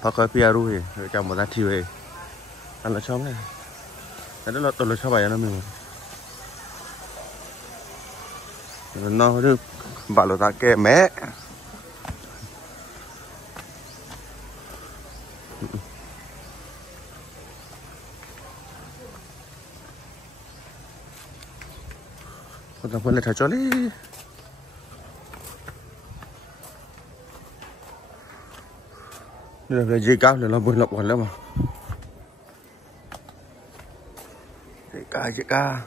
พอเคยพี่อารู้เหรอจำหมดทัดทีเลยอันเราชอบเลยแต่เราตัวเราชอบไปนะมึงnó được bảo là ta kệ mẹ con ta quên lại thả cho đi đây là dây cao để nó bơi lọc hoàn lắm mà dây ca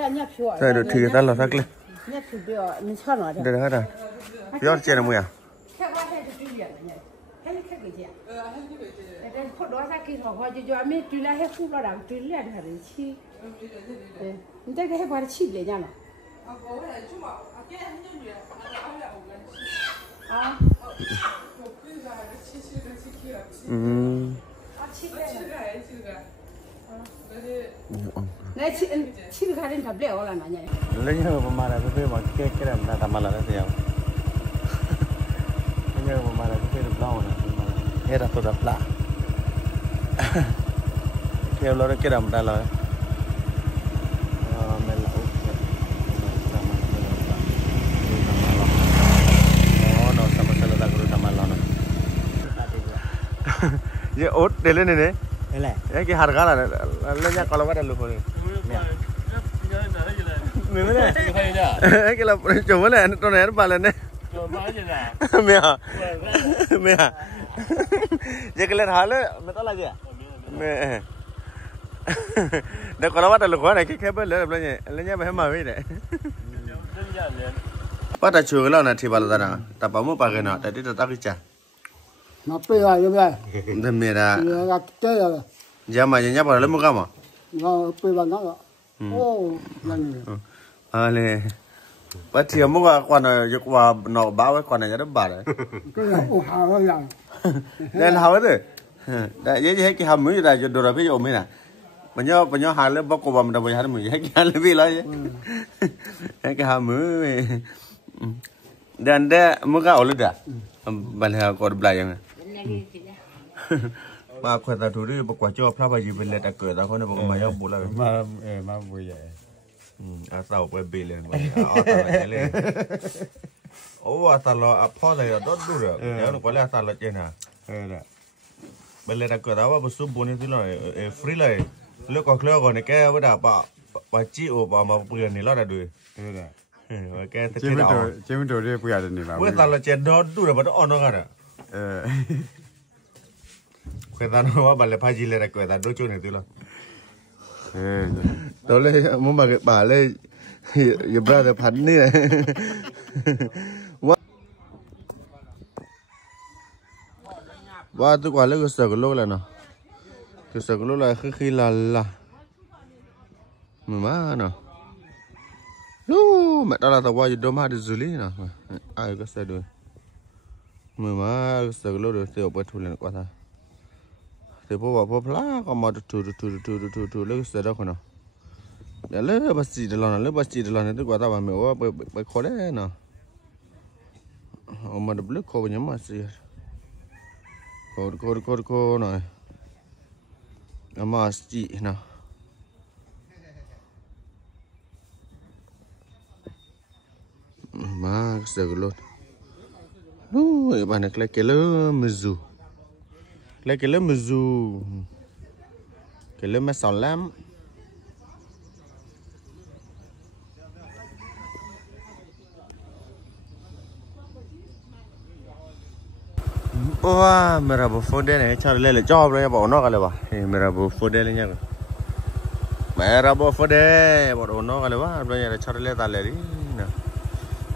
nhấp phiêu đây được thì ta là thắc lên đây là hết rồi phía trên là mùi à đó ra kia họ cho mình tùy là hết phút đó làm tùy là hả đấy chi mình thấy cái hết qua chi để nhau này chi cái này thập lệ là nhỉ lấy nhớ mà là cái mà cái làm ta làm là thế nào lấy nhớ mà là cái được lâu nè hết là tôi đập lại theo nó cái đầm ta là mình là nó sama sekali tak guru sama lo ये ओट डेले ने ने ये कि हर गाना लेnya kalau ada lu boleh cái là coba lah itu nih balen nih mea ये kalian halu betul aja mea dah kalau ada lu kau nak kebel lenya bahasa wih deh pada cuci lah nanti balas tanah tapi kamu pakai nak tadi tetap kerja nó bây giờ như vậy thì mẹ đã là cái rồi giờ mà nhớ bảo lấy mua cam à nó bây giờ nó ô lần này bắt chiều mua quan này giật qua nọ báo cái quan này cho nó bà đấy cái là ô hào rồi đây là hào đấy đây vậy cái hầm mới là cho đồ ra ví dụ mới nè bây giờ hà lên bóc cổ bầm đâu bây giờ mình cái hà lên vì lấy cái hầm mới dan dia muka oleh dah balik kau belah yang mà khỏe ta thú đi bọc quả cho phá bài gì bên lệ ta cười ta có nên bọc mà nhau bù lại mà vui vậy sao quay bì lên ta lên ô ta lo phó này đó đủ rồi nếu nó có lẽ ta là trên à bên lệ ta cười taว่าซุปบนนี่ที่หน่อยfree เลยเลือกก่อนในแก้ว่าด่าปะจี้โอปะมาเปลี่ยนนี่รอดดูแกจะเจ็บตัวเรียบเปลี่ยนนี่บ้างเมื่อตอนเราเจนดอดูเลยมันอ่อนกันอ่ะเคยตอนว่าบัลเล่พาจิเลยนะเคยตอนดูจุดนี้ตัวละตัวเลยมึงมาเก็บบ่าเลยอย่าบ้าแต่พันนี่ว่าตัวกว่าเลยก็เสือกโลกแล้วเนาะก็เสือกโลกเลยคือลาลามึงมาเนาะลูmẹ đó là tao qua đồ mà đi du lịch nè ai có xe đuôi mười má xe lô được tiêu bớt thu lên quá ta thì bố bảo lá còn mà thu lấy xe đó còn nào để lấy bác sĩ để làm này tức quá ta bảo mẹ qua bay khó đấy nè mà đập nước khó với nhóm mà gì khó này mà chị nè mà giờ luôn, bạn này lấy cái lơ mzu, cái lơ mà sòn lắm, wow, mera bu food này, chả lẽ job rồi bảo nó cái là gì, mera bu food này nhá, mera bu food bảo nó cái là gì, bây giờ chả lẽ ta lấy đi.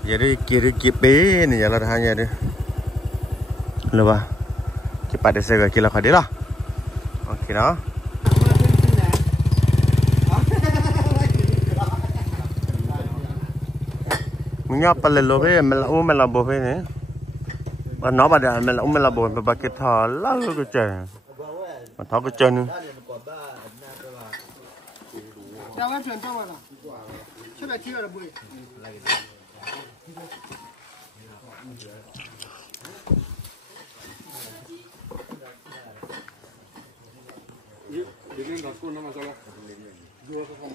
Jadi kiri kipe ni jalan hanya deh, lepas kipas desa ke kilo kadi lah, okey lah. mình nhớ bật lên lô cái mình là bộ cái này và nó bà đã mình là bộ bà cái thò lá cái trời mà thò cái chân Chào anh chuyển cho mà nào. Chứ phải chia là bụi.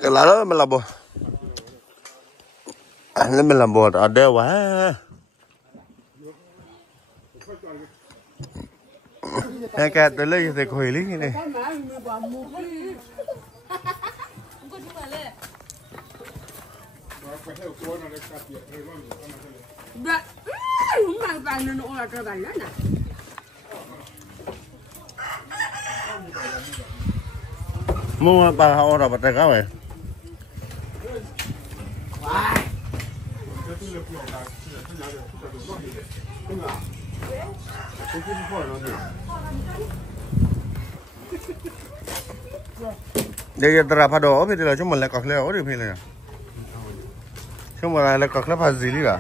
cái lá đó mình là bộ lên mình làm bộ ở đây quá cái tới lấy thì quỳ lính như này không mang vàng nữa là cái vàng đó nè mua bà họ rồi bắt tay cá vậy đây là phá đồ bây giờ chúng mình lại cọc leo được hay là chúng mình lại cọc leo phá gì đi cả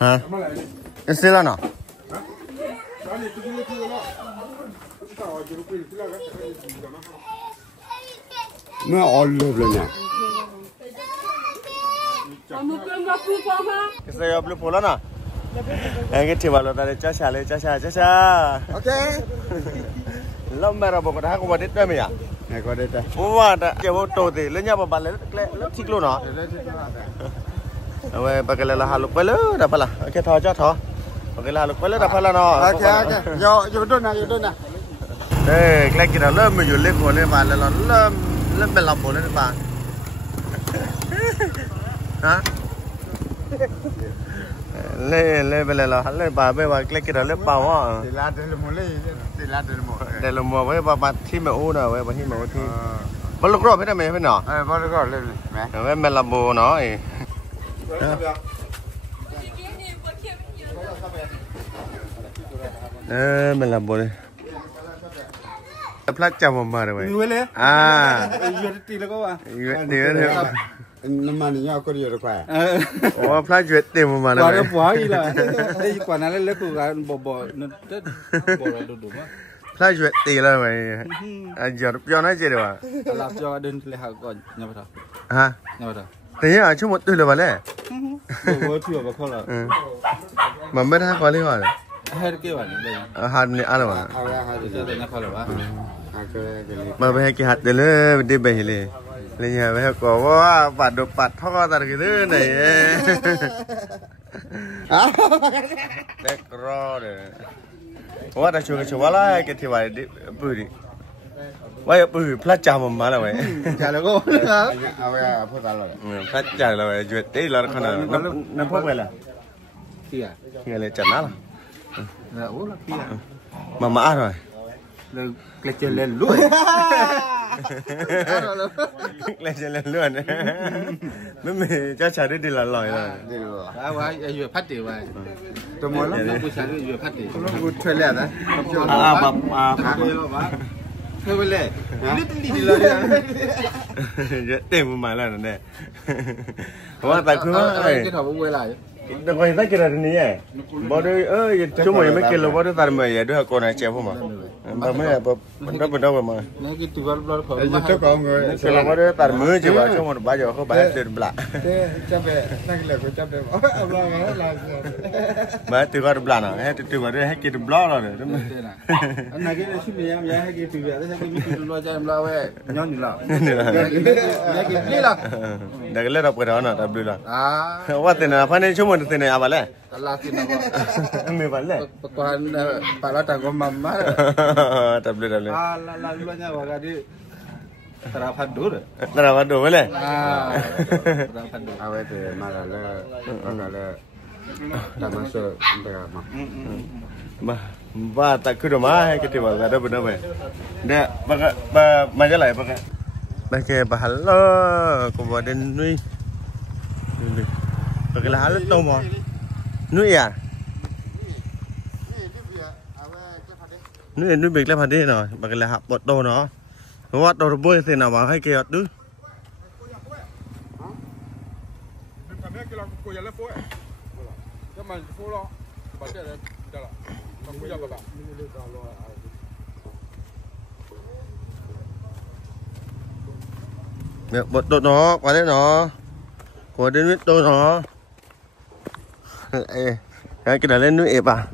hả cái xe là nào nó ổn luôn rồi nè cái xe gặp lúc nào cái chuyện vào là cha cha lên cha Ok. lắm mà bảo cái có đứt đấy mày à này có đây ta bố đã chơi bố trâu thì lên nhà bà lên thích luôn nó rồi bà cái là haluk phải lớn đã phải là cái thò cho thò cái là haluk phải lớn đã phải là nó Ok. Vô đôi này. đây cái kia là lớn mình lên ngồi lên bà là lên bên lòng bộ lên bà hả lên bên là lên bà bên bà cái kia là lên bao á thì là đây là một với bà thi mẹ u nào với bà thi mẹ u thi bà lúc rồi biết là mày phải nọ bao nhiêu gọi lên mẹ với mẹ làm bồ nó mình làm bồ đi plát chầm mà rồi Nuôi lên. Duyệt tí là có à? duyệt tiền thế nó mà nhau có điều được phải plát duyệt tiền mà Quả nó bỏ gì là đây quả nào lấy của gà bỏ nó chết bỏ lại đúng á. plát duyệt tiền là mày giờ cho nó chơi được à Làm cho đơn lấy hàng còn nhau thôi. hả Nhau thôi. thế à chú một tuổi là vào đấy Bố chưa mà không là. mà mấy tháng qua đi hỏi Hai cái bạn đây. hạt này ăn rồi Giờ đây nó không là ba. mà bây cái hạt đấy lên đi về lên lên nhà bây có quá bạt đồ bạt thoa ra cái thứ này đẹp rồi đấy quá đã chụp chụp lại cái thì vậy đi bự đi vậy bự plát chạm mà là vậy Chả là cô. phút ta rồi plát chạm là vậy duyệt đấy là con nào nó phốt vậy là Kia. nghe lại chặt nát Là ố là kia. mà mã rồi Rồi cái chân lên luôn. lên trên lên luôn mấy mày cho trả đi là lòi rồi À vậy vừa phát tiền vậy. tôi muốn lắm Buổi sáng vừa phát tiền. nó vui chơi lẹ đấy Thôi bây giờ. Đi rồi đi. tiền mà là này quá tại cứ cái thầu quay lại. đừng quay tới kia là như vậy bao đứa chúng mày mấy kia là bao đứa ta mày đứa con này chèo không mà bà mấy bà bên đâu mà Nó cái tụi nó khỏi để cho con người cái là bao đứa ta mới chứ bà chúng một bà giờ có bà tiền bạ cho về năng lực của cho về ông lo nó là bà từ qua bạ nào hết từ qua đây hết kia bạ rồi đúng không anh này cái này xin em giá hay cái tụi về cái cái lo cho em lo về nhon như là cái gì là đây cái laptop cái đó nè tablet là à quá tiền là phải nên chúng mình tiền này à bà lẽ là tiền nào mình vẫn lẽ còn bà lo tặng con mắm tablet là là lo nha bà đi tara phát đủ rồi tara phát đủ vậy lẽ tara phát đủ à vậy thì mà là làm sao mà tại cứ đồ má hay cái gì mà ra bên đâu vậy nè bà mà trở lại bà kia bà hello cô bà đến nuôi bà cái là hello tôm mà nuôi à nuôi bịch là phần đi rồi mà cái là hạt bột đồ nó bột đồ bơi thì nào vào hay kia đứa bột đồ nó qua đấy nó của đến nước đồ nó cái này lên núi ép à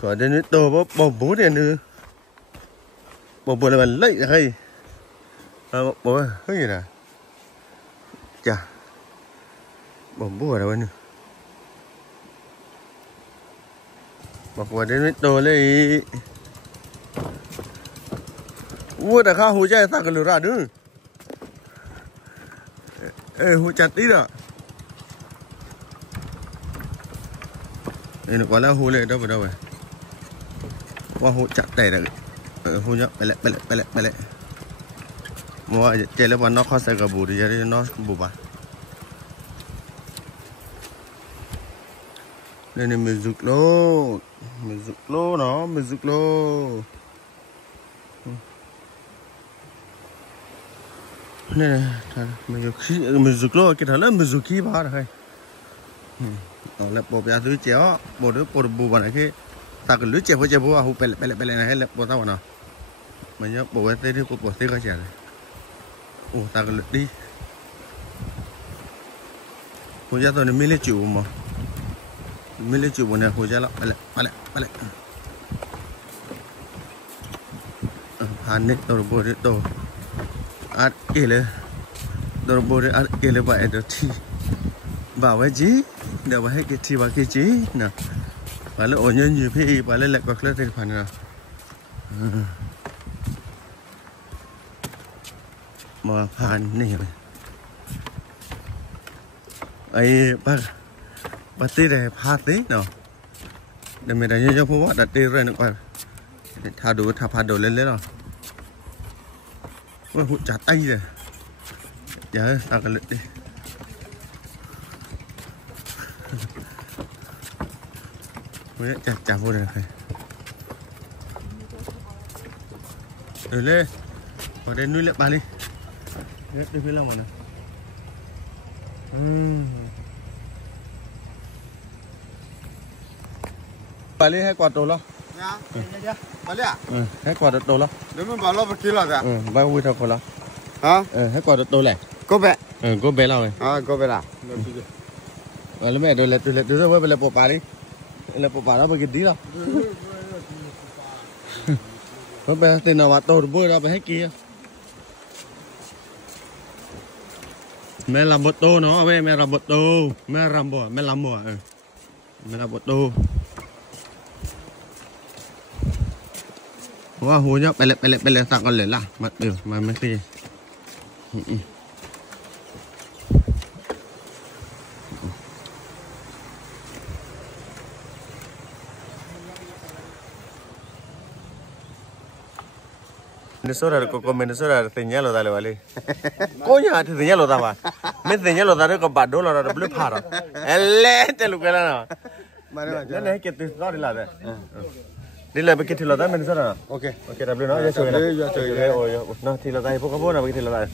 của đến nước đồ bò bố này nữa bò bố là mình lấy hay bố cái gì nè chà bò bố ở đâu nữa bò của đến nước đồ lấy ua đã khao hú chạy ta cái lửa ra nữa hú chặt tí đó đây nó quá là hú lên đâu vào đâu rồi qua hú chặt đầy đấy hú nhá bẻ lại mua chạy lên vào nó khó sai cả bù thì ra nó bù bà đây này mình rực lô nó mình rực lô này mình rực lô cái thằng lớn mình rực khí bao rồi đó là bộ bia thứ chéo bộ đứa bù vào này cái ta cần lưới chéo với chéo bùa hụt bẹt này hay là bộ tao nào mình nhớ bộ cái thứ bộ cái cái chéo này ta cần lưới đi hồi giờ tôi này mấy triệu mà mấy triệu bộ này hồi giờ là bẹt panik đồ bùa đấy đồ ăn kể lên đồ bùa đấy ăn kể lên vậy được thì bảo cái gì để bảo cái thì bảo cái gì nè bảo là ổn nhân nhiều khi bảo lên lại bật lên thành phần nào mà phàn này ấy bà tí này phá tí nào để mình đánh cho phú đặt tí rồi nữa coi thả phá đồ lên rồi hụt chặt tay rồi giờ ta cần lượt đi chặt vô đây này rồi lên ở đây nuôi lại bà đi đây phía lòng mà này bà đi hay quạt đồ lo bà đi à hay quạt đồ lo nếu mà bảo lo một kilo rồi bao nhiêu thằng lo hả hay quạt đồ lẻ cô bé cô bé nào rồi cô bé nào rồi mẹ đồ lẻ với lại bộ bà đi là bộ bà đó bao nhiêu tí đâu có bé tên nào mà đồ bơi đâu phải hết kia mẹ làm bột tô nó về mẹ làm bột tô mẹ làm bò mẹ làm bột tô wow hú nhá bẹt lại tặng con lẻ là mặt được mà mấy cái Minnesota con Minnesota señalo dale vale coño te señalo daba me señalo dale con bado la da blue para el te lo que la no no es que te no la de dile que te lo da Minnesota okay da blue no ya se ve no te lo da poco bueno que te lo da